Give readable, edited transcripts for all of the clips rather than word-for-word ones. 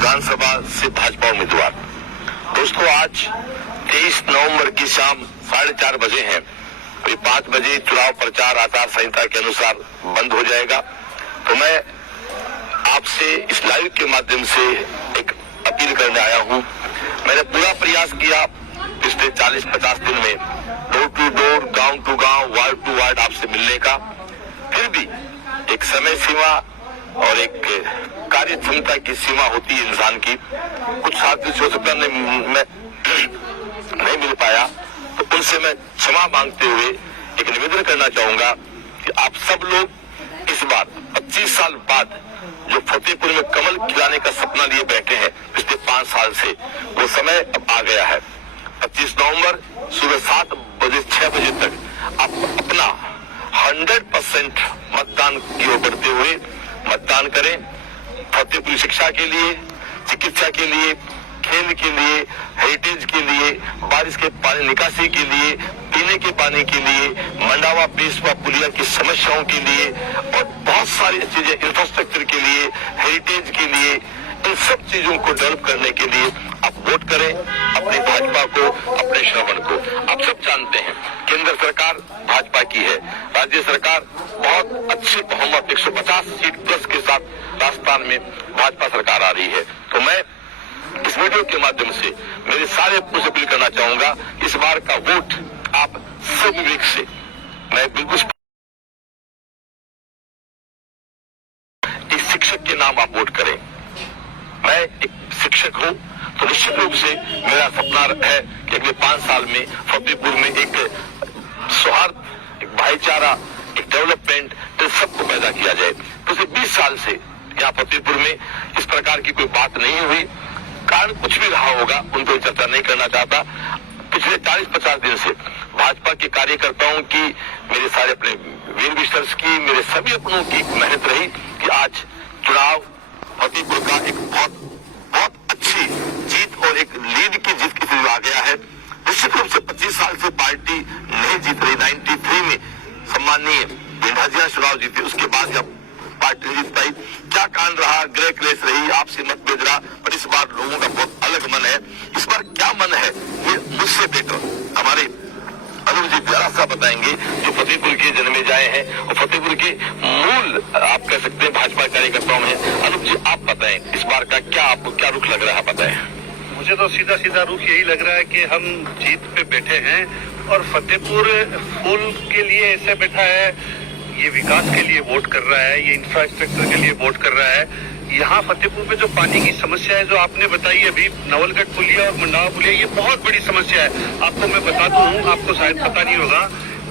विधानसभा से भाजपा उम्मीदवार। दोस्तों, आज 23 नवंबर की शाम 4:30 बजे हैं। ये 5 बजे चुनाव प्रचार आचार संहिता के अनुसार बंद हो जाएगा। तो मैं आपसे इस लाइव के माध्यम से एक अपील करने आया हूं। मैंने पूरा प्रयास किया पिछले 40-50 दिन में डोर टू डोर, गांव टू गांव, वार्ड टू वार्ड आपसे मिलने का। फिर भी एक समय सीमा और एक कार्य क्षमता की सीमा होती है इंसान की। कुछ साथी से हो सकता नहीं मिल पाया, तो उनसे मैं क्षमा मांगते हुए एक निवेदन करना चाहूंगा कि आप सब लोग इस बार 25 साल बाद जो फतेहपुर में कमल खिलाने का सपना लिए बैठे हैं पिछले 5 साल से, वो समय अब आ गया है। 25 नवंबर सुबह 7 बजे 6 बजे तक आप अपना 100% मतदान की ओर बढ़ते हुए मतदान करें। फतेहपुर शिक्षा के लिए, चिकित्सा के लिए, खेल के लिए, हेरिटेज के लिए, बारिश के पानी निकासी के लिए, पीने के पानी के लिए, मंडावा पेशवा पुलिया की समस्याओं के लिए और बहुत सारी चीजें इंफ्रास्ट्रक्चर के लिए, हेरिटेज के लिए, इन सब चीजों को डेवलप करने के लिए आप वोट करें अपनी भाजपा को, अपने श्रवण को। आप सब जानते हैं केंद्र सरकार भाजपा की है, राज्य सरकार बहुत अच्छे बहुमत 150 सीट प्लस के साथ राजस्थान में भाजपा सरकार आ रही है। तो मैं इस वीडियो के माध्यम से मेरे सारे से अपील करना चाहूंगा, इस बार का वोट आप सब विवेक से, मैं बिल्कुल एक शिक्षक के नाम आप वोट करें। मैं एक शिक्षक हूं, तो निश्चित रूप से मेरा सपना है कि अगले 5 साल में फतेहपुर में एक सौहार्द, एक भाईचारा, एक डेवलपमेंट, इन सबको पैदा किया जाए। पिछले 20 साल से यहाँ फतेहपुर में इस प्रकार की कोई बात नहीं हुई। कारण कुछ भी रहा होगा, उन पर चर्चा नहीं करना चाहता। पिछले 40-50 दिन से भाजपा के कार्यकर्ताओं की, मेरे सारे अपने वीर विशर्स की, मेरे सभी अपनों की मेहनत रही कि आज चुनाव फतेहपुर का एक बहुत अच्छी जीत और एक लीड की जीत की तरफ आ गया है। निश्चित रूप से 25 साल से पार्टी नहीं जीत रही। 93 में सम्माननीय बिंदाजिया चुनाव जीते, उसके बाद जब पार्टी नहीं जीत पाई, क्या कांड रहा, ग्रह क्लेश रही, आपसे मतभेद रहा, पर इस बार लोगों का बहुत अलग मन है। इस बार क्या मन है ये मुझसे बेटर हमारे अनुज जी जरा सा बताएंगे, जो फतेहपुर के जन्मे जाए हैं और फतेहपुर के मूल आप कह सकते हैं भाजपा कार्यकर्ताओं में। अनुज जी आप बताएं, इस बार का क्या आपको क्या रुख लग रहा है, बताएं। मुझे तो सीधा रुख यही लग रहा है कि हम जीत पे बैठे हैं और फतेहपुर फूल के लिए ऐसे बैठा है, ये विकास के लिए वोट कर रहा है, ये इंफ्रास्ट्रक्चर के लिए वोट कर रहा है। यहाँ फतेहपुर में जो पानी की समस्या है, जो आपने बताई अभी, नवलगढ़ पुलिया और मंडावा पुलिया, ये बहुत बड़ी समस्या है। आपको मैं बता दूं, आपको शायद पता नहीं होगा,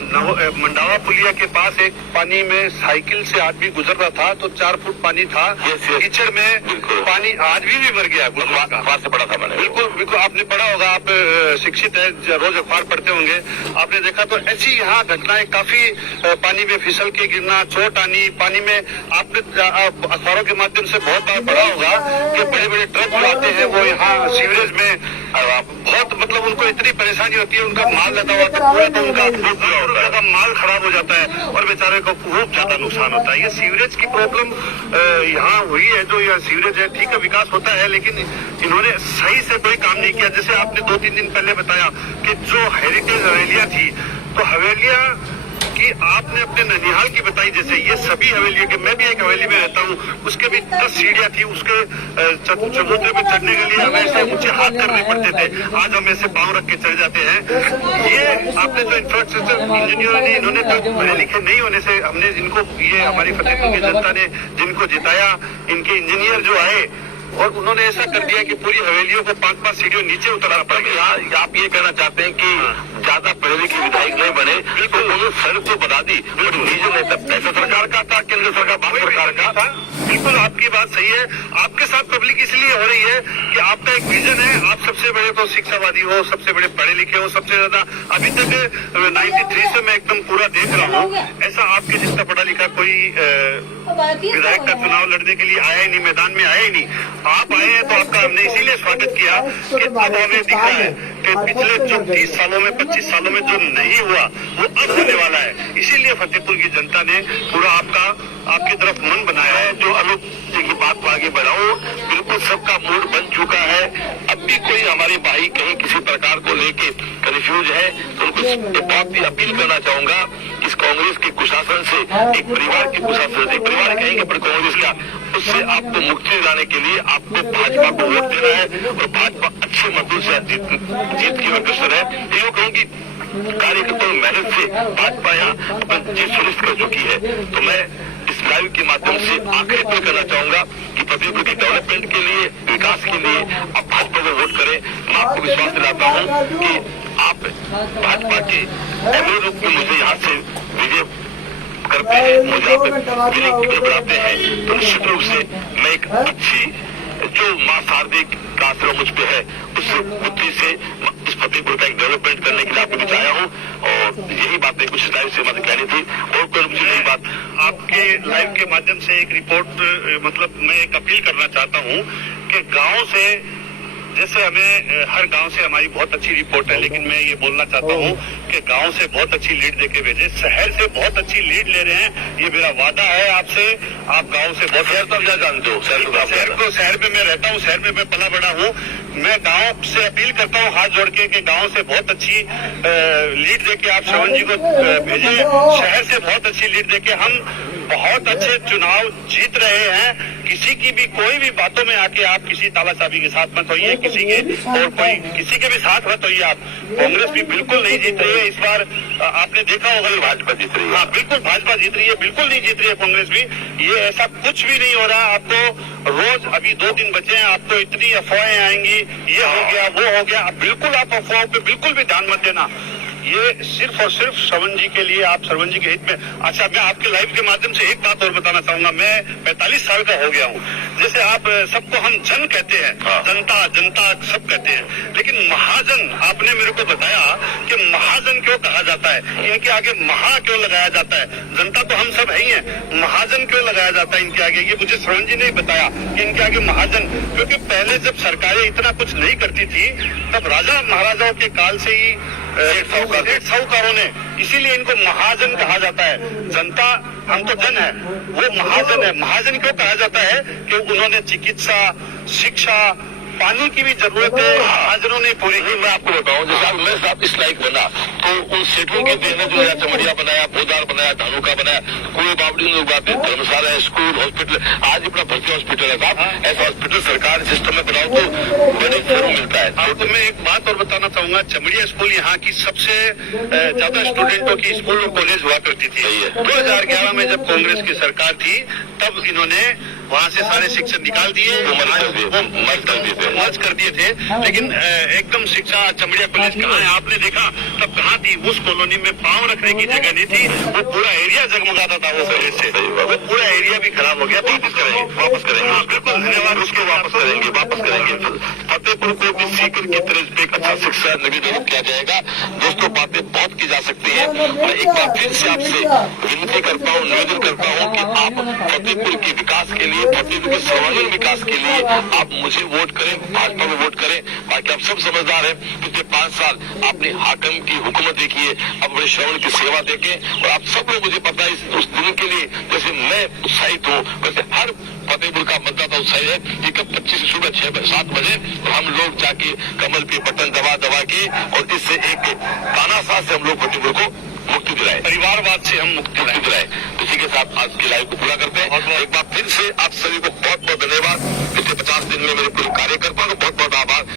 मंडावा पुलिया के पास एक पानी में साइकिल से आदमी गुजर रहा था तो 4 फुट पानी था, कीचड़ में पानी आदमी भी मर गया, अखबार से पढ़ा था मैंने। बिल्कुल आपने पढ़ा होगा, आप शिक्षित है, रोज अखबार पढ़ते होंगे, आपने देखा। तो ऐसी यहाँ घटनाएं काफी, पानी में फिसल के गिरना, चोट आनी पानी में। आपने अखबारों के माध्यम से बहुत बार पढ़ा होगा कि बड़े बड़े ट्रक जो आते हैं वो यहाँ सीवरेज में बहुत, मतलब उनको इतनी परेशानी होती है, उनका माल लदा हुआ था पूरा, तो उनका माल खराब हो जाता है और बेचारे को बहुत ज्यादा नुकसान होता है। ये सीवरेज की प्रॉब्लम यहाँ हुई है। जो यह सीवरेज है, ठीक है विकास होता है, लेकिन इन्होंने सही से कोई काम नहीं किया। जैसे आपने 2-3 दिन पहले बताया कि जो हेरिटेज हवेलियां थी, तो हवेलियां की आपने अपने ननिहाल की बताई, जैसे ये सभी हवेलियां के, मैं भी एक हवेली में रहता हूँ, उसके भी 10 सीढ़ियां थी, उसके चबूतरे पे चढ़ने के लिए हमें ऐसे ऊंचे हाथ करने पड़ते थे, आज हम ऐसे पांव रख के चढ़ जाते हैं। ये आपने जो इंफ्रास्ट्रक्चर इंजीनियर ने, इन्होंने तो पढ़े लिखे नहीं होने से हमने इनको, ये हमारी फतेहपुर की जनता ने जिनको जिताया, इनके इंजीनियर जो आए और उन्होंने ऐसा कर दिया कि पूरी हवेलियों को 5-5 सीढ़ियों नीचे उतरना पड़ गया। आप ये कहना चाहते हैं कि ज्यादा पढ़े लिखे विधायक नहीं बने, बिल्कुल उन्होंने सड़क तो बना दी, रीजन है सब पैसा सरकार का था, केंद्र सरकार भारत सरकार का था। बिल्कुल आपकी बात सही है। आपके साथ पब्लिक इसलिए हो रही है कि आपका एक विजन है, आप सबसे बड़े तो शिक्षावादी हो, सबसे बड़े पढ़े लिखे हो, सबसे ज्यादा अभी तक 93 से मैं एकदम पूरा देख रहा हूँ, ऐसा आपके जितना पढ़ा लिखा कोई विधायक का चुनाव लड़ने के लिए आया ही नहीं, मैदान में आया ही नहीं। आप आए हैं तो आपका हमने इसीलिए स्वागत किया कि अब हमें दिख रहा है कि पिछले जो 30 सालों में 25 सालों में जो नहीं हुआ वो अब होने वाला है। इसीलिए फतेहपुर की जनता ने पूरा आपकी तरफ मन बनाया है। जो अनूप जी की बात को आगे बढ़ाओ, बिल्कुल सबका मूड बन चुका है। अब भी कोई हमारे भाई कहीं किसी प्रकार को लेके कंफ्यूज है तो उनको बहुत ही अपील करना चाहूंगा, इस कांग्रेस के कुशासन से, एक परिवार के कुशासन से, परिवार कहेंगे पर कांग्रेस का, उससे आपको मुक्ति दिलाने के लिए आपको भाजपा को वोट देना है और भाजपा अच्छे मतों से जीत की अग्रसर है। ये कहूँगी कार्यकर्ताओं मेहनत से भाजपा यहाँ जीत सुनिश्चित कर चुकी है। तो मैं इस लाइव के माध्यम से आखिर अपील करना चाहूंगा कि फतेहपुर के डेवलपमेंट के लिए, विकास के लिए आप भाजपा को वोट करें। मैं आपको विश्वास दिलाता हूँ कि आप भाजपा के एमएलए रूप में मुझे यहाँ से विजय करते हैं, मुझे आप बनाते हैं तो निश्चित रूप से मैं एक अच्छी जो माँ शारदे का आश्रम मुझ पे है उस बुद्धि से इस फतेहपुर का एक डेवलपमेंट करने के लिए आपको बिताया हूँ। और यही बातें कुछ लाइव से मतलब कहनी थी और कोई मुझे नई बात आपके लाइव के माध्यम से एक रिपोर्ट मतलब मैं एक अपील करना चाहता हूँ कि गाँव से, जैसे हमें हर गांव से हमारी बहुत अच्छी रिपोर्ट है, लेकिन मैं ये बोलना चाहता हूँ कि गांव से बहुत अच्छी लीड देके भेजे, शहर से बहुत अच्छी लीड ले रहे हैं। ये मेरा वादा है आपसे। आप गांव से बहुत शहर तक जा जानते हो, शहर में मैं रहता हूँ, शहर में मैं पला बड़ा हूँ। मैं गांव से अपील करता हूँ हाथ जोड़ के कि गांव से बहुत अच्छी लीड देके आप श्रवण जी को भेजे। शहर से बहुत अच्छी लीड देके हम बहुत अच्छे चुनाव जीत रहे हैं। किसी की भी कोई भी बातों में आके आप किसी तालाशाही के साथ मत होइए, किसी के और कोई किसी के भी साथ मत होइए। आप कांग्रेस भी बिल्कुल नहीं जीत रही है इस बार, आपने देखा होगा भाजपा जीत रही है। हाँ बिल्कुल भाजपा जीत रही है, बिल्कुल नहीं जीत रही है कांग्रेस भी। ये ऐसा कुछ भी नहीं हो रहा। आपको रोज अभी 2 दिन बचे हैं, आपको इतनी अफवाहें आएंगी, ये हो गया वो हो गया। बिल्कुल आप अफवाहों पे बिल्कुल भी ध्यान मत देना। ये सिर्फ और सिर्फ श्रवण जी के लिए, आप श्रवण जी के हित में। अच्छा, मैं आपके लाइव के माध्यम से एक बात और बताना चाहूंगा। मैं 45 साल का हो गया हूँ। जैसे आप सबको हम जन कहते हैं, जनता जनता सब कहते हैं, लेकिन महाजन आपने मेरे को बताया कि महाजन क्यों कहा जाता है, इनके आगे महा क्यों लगाया जाता है। जनता तो हम सब है ही है, महाजन क्यों लगाया जाता है इनके आगे, ये मुझे श्रवण जी ने बताया कि इनके आगे महाजन। क्योंकि पहले जब सरकारें इतना कुछ नहीं करती थी तब राजा महाराजाओं के काल से ही सेठ साहूकारों ने, इसीलिए इनको महाजन कहा जाता है। जनता, हम तो जन है, वो महाजन है। महाजन क्यों कहा जाता है कि उन्होंने चिकित्सा, शिक्षा, पानी की भी जरूरतें महाजनों ने पूरी की। मैं आपको बताऊं, जैसे मैं साहब इस लायक बना तो उन सेठों के देने जो है चमड़िया बनाया, बोदार बनाया, धानुका बनाया, कुएं बावड़ी लोग बातें, धर्मशाला है, स्कूल, हॉस्पिटल, आज अपना भर्ती हॉस्पिटल है साहब। ऐसा हॉस्पिटल सरकार सिस्टम में बनाओ तो बड़े शहरों मिलता है। आपको मैं एक बात और बताना चाहूंगा, चमड़िया स्कूल यहाँ की सबसे ज्यादा स्टूडेंटों की स्कूल और कॉलेज हुआ करती थी। 2011 में जब कांग्रेस की सरकार थी तब इन्होंने वहाँ से सारे शिक्षक निकाल दिए, मर्ज कर दिए थे। लेकिन एकदम शिक्षा चमड़िया कॉलेज कहाँ है आपने देखा तब कहाँ थी। उस कॉलोनी में पांव रखने की जगह नहीं थी, वो पूरा एरिया जगमगाता था वो कॉलेज से। वो पूरा एरिया भी खराब हो गया। वापस करेंगे। हाँ बिल्कुल, धन्यवाद। उसको वापस करेंगे। फतेहपुर को भी सीकर की तरह पे एक अच्छा शिक्षा निवेदन किया जाएगा। दोस्तों, बातें बहुत की जा सकती है। मैं एक बार फिर से आपसे विनती करता हूँ, निवेदन करता हूँ कि आप फतेहपुर के विकास के लिए, फतेहपुर के सर्वांगीण विकास के लिए आप मुझे वोट करें, भाजपा में वोट करें। बाकी आप सब समझदार हैं। पिछले 5 साल आपने हाकिम की हुकूमत देखी है, अब बड़े श्रवण की सेवा देखें। और आप सब लोग, मुझे पता है उस दिन के लिए जैसे मैं उत्साहित हूँ वैसे हर फतेहपुर का मतदाता उत्साही है कि कब 25 सुबह 6-7 बजे हम लोग जाके कमल पे बटन दबा के और इससे एक तानाशाह से हम लोग फतेहपुर को मुक्ति दिलाए, परिवारवाद से हम मुक्ति दिलाए। इसी के साथ आज की लाइव को पूरा करते हैं। एक बार फिर से आप सभी को बहुत बहुत धन्यवाद। पिछले 50 दिन में मेरे पूरे कार्यकर्ता